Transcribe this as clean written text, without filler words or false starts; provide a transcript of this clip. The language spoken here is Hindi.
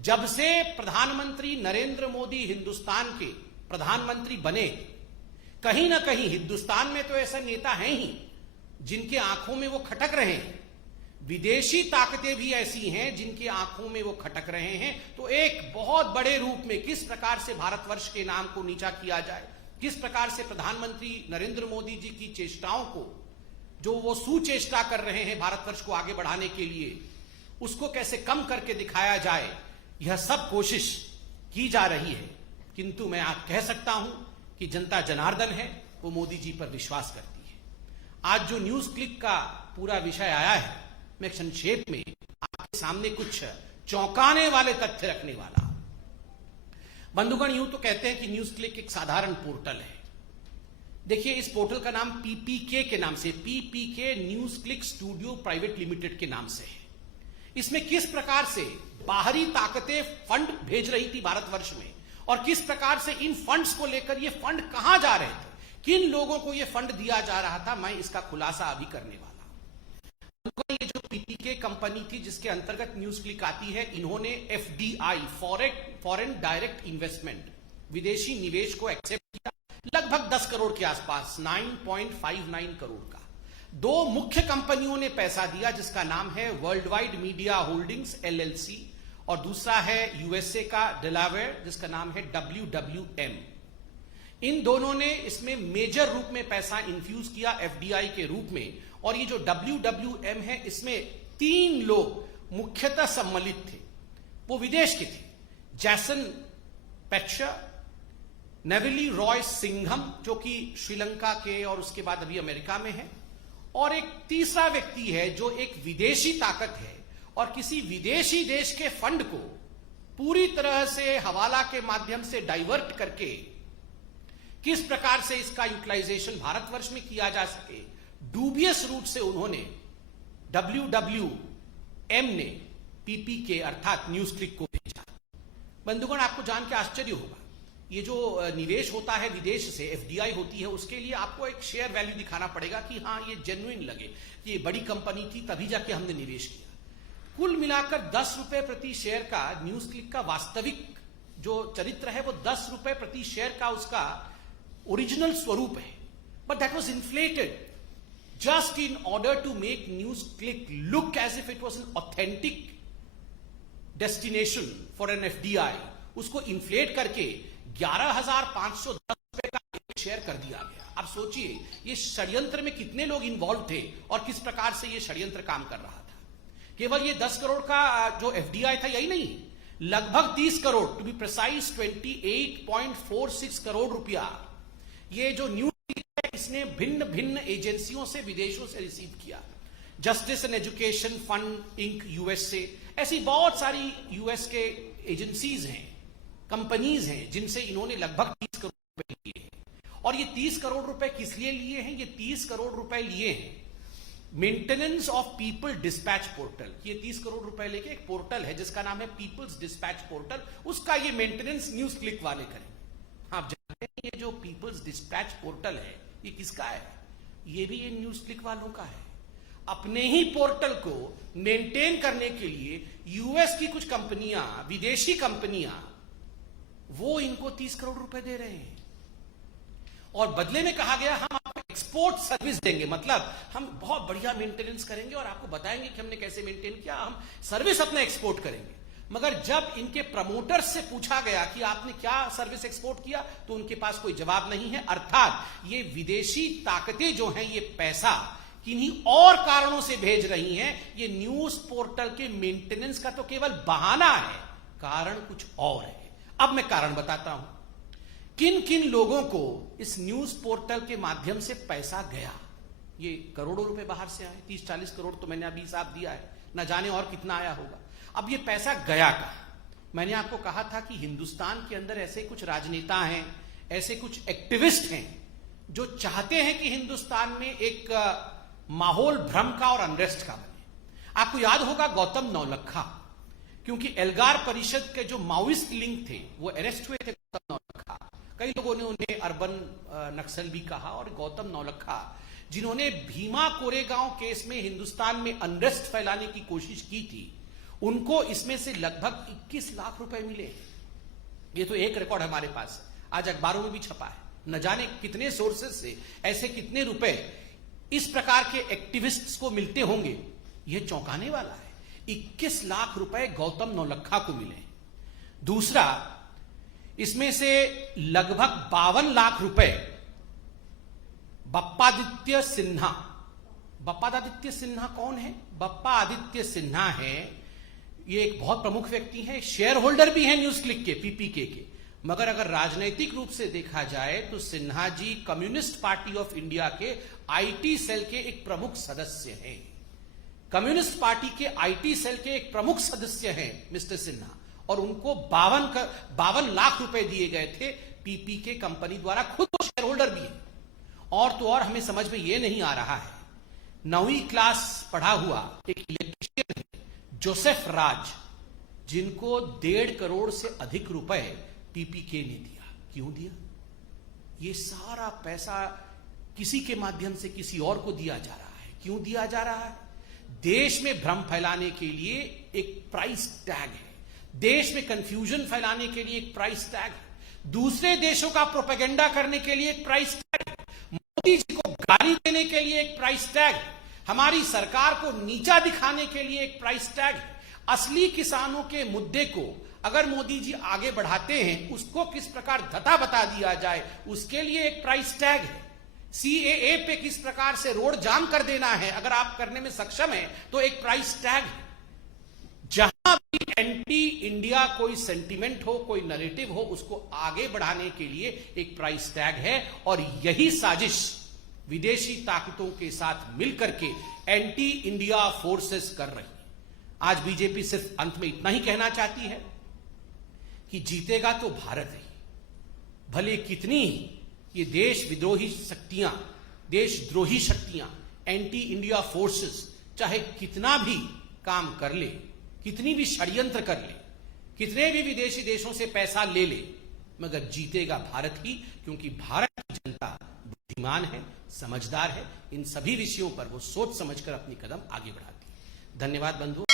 जब से प्रधानमंत्री नरेंद्र मोदी हिंदुस्तान के प्रधानमंत्री बने, कहीं ना कहीं हिंदुस्तान में तो ऐसा नेता हैं ही जिनके आंखों में वो खटक रहे हैं, विदेशी ताकतें भी ऐसी हैं जिनकी आंखों में वो खटक रहे हैं। तो एक बहुत बड़े रूप में किस प्रकार से भारतवर्ष के नाम को नीचा किया जाए, किस प्रकार से प्रधानमंत्री नरेंद्र मोदी जी की चेष्टाओं को, जो वो सुचेष्टा कर रहे हैं भारतवर्ष को आगे बढ़ाने के लिए, उसको कैसे कम करके दिखाया जाए, यह सब कोशिश की जा रही है। किंतु मैं आज कह सकता हूं कि जनता जनार्दन है, वो मोदी जी पर विश्वास करती है। आज जो न्यूज क्लिक का पूरा विषय आया है, मैं संक्षेप में आपके सामने कुछ चौंकाने वाले तथ्य रखने वाला हूं। बंधुगण, यूं तो कहते हैं कि न्यूज क्लिक एक साधारण पोर्टल है। देखिए, इस पोर्टल का नाम पीपीके के नाम से, PPK news click studio private limited के नाम से है। इसमें किस प्रकार से बाहरी ताकतें फंड भेज रही थी भारतवर्ष में, और किस प्रकार से इन फंड्स को लेकर ये फंड कहां जा रहे थे, किन लोगों को ये फंड दिया जा रहा था, मैं इसका खुलासा अभी करने वाला हूं। ये जो पीपीके कंपनी थी जिसके अंतर्गत न्यूज क्लिक आती है, इन्होंने एफडीआई, फॉरेन डायरेक्ट इन्वेस्टमेंट, विदेशी निवेश को एक्सेप्ट किया, लगभग 10 करोड़ के आसपास, 9.59 करोड़ का। दो मुख्य कंपनियों ने पैसा दिया, जिसका नाम है world wide media holdings LLC, और दूसरा है यूएसए का डेलावेयर, जिसका नाम है WWM। इन दोनों ने इसमें मेजर रूप में पैसा इन्फ्यूज किया एफडीआई के रूप में। और ये जो WWM है, इसमें 3 लोग मुख्यतः सम्मिलित थे, वो विदेश के थे। जैसन पेट्शर, नेविली रॉय सिंघम, जो कि श्रीलंका के और उसके बाद अभी अमेरिका में है, और एक तीसरा व्यक्ति है जो एक विदेशी ताकत है और किसी विदेशी देश के फंड को पूरी तरह से हवाला के माध्यम से डाइवर्ट करके किस प्रकार से इसका यूटिलाइजेशन भारतवर्ष में किया जा सके, डूबियस रूट से उन्होंने WWM ने पीपीके अर्थात न्यूज क्लिक को भेजा। बंधुगण, आपको जान के आश्चर्य होगा, ये जो निवेश होता है विदेश से, एफडीआई होती है, उसके लिए आपको एक शेयर वैल्यू दिखाना पड़ेगा कि हाँ ये जेन्युइन लगे, कि ये बड़ी कंपनी थी तभी जाके हमने निवेश किया। कुल मिलाकर 10 रुपए प्रति शेयर का न्यूज क्लिक का वास्तविक जो चरित्र है, वो 10 रुपए प्रति शेयर का उसका ओरिजिनल स्वरूप है। But that was inflated just in order to make NewsClick look as if it was an authentic destination for an FDI. उसको इन्फ्लेट करके 11,510 रुपए का एक शेयर कर दिया गया। अब सोचिए, ये षड्यंत्र में कितने लोग इन्वॉल्व थे और किस प्रकार से ये षड्यंत्र काम कर रहा था। केवल ये 10 करोड़ का जो एफडीआई था यही नहीं, लगभग 30 crore, to be precise 28.46 crore रुपया ये जो न्यूज है इसने भिन्न भिन्न एजेंसियों से, विदेशों से रिसीव किया। Justice and education fund Inc USA, ऐसी बहुत सारी यूएस के एजेंसीज हैं, कंपनीज हैं, जिनसे इन्होंने लगभग 30 करोड़ रुपए लिए हैं। और ये 30 करोड़ रुपए किस लिए लिए हैं? ये 30 करोड़ रुपए लिए हैं maintenance of people dispatch portal. ये 30 करोड़ रुपए लेके एक पोर्टल है जिसका नाम है पीपल्स डिस्पैच पोर्टल, उसका ये मेंटेनेंस न्यूज क्लिक वाले करेंगे। आप जानते हैं ये जो पीपल्स डिस्पैच पोर्टल है ये किसका है? ये भी ये न्यूज क्लिक वालों का है। अपने ही पोर्टल को मेंटेन करने के लिए यूएस की कुछ कंपनियां, विदेशी कंपनियां, वो इनको 30 करोड़ रुपए दे रहे हैं। और बदले में कहा गया हम आपको एक्सपोर्ट सर्विस देंगे, मतलब हम बहुत बढ़िया मेंटेनेंस करेंगे और आपको बताएंगे कि हमने कैसे मेंटेन किया, हम सर्विस अपना एक्सपोर्ट करेंगे। मगर जब इनके प्रमोटर्स से पूछा गया कि आपने क्या सर्विस एक्सपोर्ट किया, तो उनके पास कोई जवाब नहीं है। अर्थात ये विदेशी ताकतें जो हैं ये पैसा किन्हीं और कारणों से भेज रही हैं। ये न्यूज पोर्टल के मेंटेनेंस का तो केवल बहाना है, कारण कुछ और है। अब मैं कारण बताता हूं किन किन लोगों को इस न्यूज पोर्टल के माध्यम से पैसा गया। ये करोड़ों रुपए बाहर से आए, 30-40 करोड़ तो मैंने अभी हिसाब दिया है, ना जाने और कितना आया होगा। अब ये पैसा गया कहां? मैंने आपको कहा था कि हिंदुस्तान के अंदर ऐसे कुछ राजनेता हैं, ऐसे कुछ एक्टिविस्ट हैं जो चाहते हैं कि हिंदुस्तान में एक माहौल भ्रम का और अनरेस्ट का बने। आपको याद होगा गौतम नौलखा, क्योंकि एल्गार परिषद के जो माओइस्ट लिंक थे वो अरेस्ट हुए थे। गौतम नौलखा, कई लोगों ने उन्हें अर्बन नक्सल भी कहा, और गौतम नौलखा जिन्होंने भीमा कोरेगांव केस में हिंदुस्तान में अनरेस्ट फैलाने की कोशिश की थी, उनको इसमें से लगभग 21 लाख रुपए मिले। ये तो एक रिकॉर्ड हमारे पास है, आज अखबारों में भी छपा है। न जाने कितने सोर्सेस से ऐसे कितने रुपए इस प्रकार के एक्टिविस्ट्स को मिलते होंगे, यह चौंकाने वाला है। 21 लाख रुपए गौतम नौलखा को मिले। दूसरा, इसमें से लगभग 52 लाख रुपए बप्पादित्य सिन्हा। बप्पादित्य सिन्हा कौन है? बप्पा आदित्य सिन्हा है, ये एक बहुत प्रमुख व्यक्ति हैं, शेयर होल्डर भी हैं न्यूज क्लिक के, पीपीके के। मगर अगर राजनीतिक रूप से देखा जाए तो Sinha ji communist party of India के आईटी सेल के एक प्रमुख सदस्य हैं। कम्युनिस्ट पार्टी के आईटी सेल के एक प्रमुख सदस्य हैं मिस्टर सिन्हा, और उनको 52 लाख रुपए दिए गए थे पीपीके कंपनी द्वारा। खुद वो शेयर होल्डर भी है। और तो और हमें समझ में यह नहीं आ रहा है, 9वीं क्लास पढ़ा हुआ एक इलेक्ट्रीशियन है जोसेफ राज, जिनको 1.5 करोड़ से अधिक रुपए पीपीके ने दिया। क्यों दिया? ये सारा पैसा किसी के माध्यम से किसी और को दिया जा रहा है। क्यों दिया जा रहा है? देश में भ्रम फैलाने के लिए एक प्राइस टैग है, देश में कंफ्यूजन फैलाने के लिए एक प्राइस टैग है, दूसरे देशों का प्रोपेगेंडा करने के लिए एक प्राइस टैग है, मोदी जी को गाली देने के लिए एक प्राइस टैग है, हमारी सरकार को नीचा दिखाने के लिए एक प्राइस टैग है। असली किसानों के मुद्दे को अगर मोदी जी आगे बढ़ाते हैं, उसको किस प्रकार धता बता दिया जाए, उसके लिए एक प्राइस टैग है। सीएए पे किस प्रकार से रोड जाम कर देना है, अगर आप करने में सक्षम हैं तो एक प्राइस टैग है। जहां भी एंटी इंडिया कोई सेंटिमेंट हो, कोई नैरेटिव हो, उसको आगे बढ़ाने के लिए एक प्राइस टैग है। और यही साजिश विदेशी ताकतों के साथ मिलकर के एंटी इंडिया फोर्सेस कर रही है। आज बीजेपी सिर्फ अंत में इतना ही कहना चाहती है कि जीतेगा तो भारत ही, भले कितनी ये देश विद्रोही शक्तियां, देशद्रोही शक्तियां, एंटी इंडिया फोर्सेस चाहे कितना भी काम कर ले, कितनी भी षड्यंत्र कर ले, कितने भी विदेशी देशों से पैसा ले ले, मगर जीतेगा भारत ही, क्योंकि भारत की जनता बुद्धिमान है, समझदार है। इन सभी विषयों पर वो सोच समझकर अपनी कदम आगे बढ़ाती है। धन्यवाद बंधु।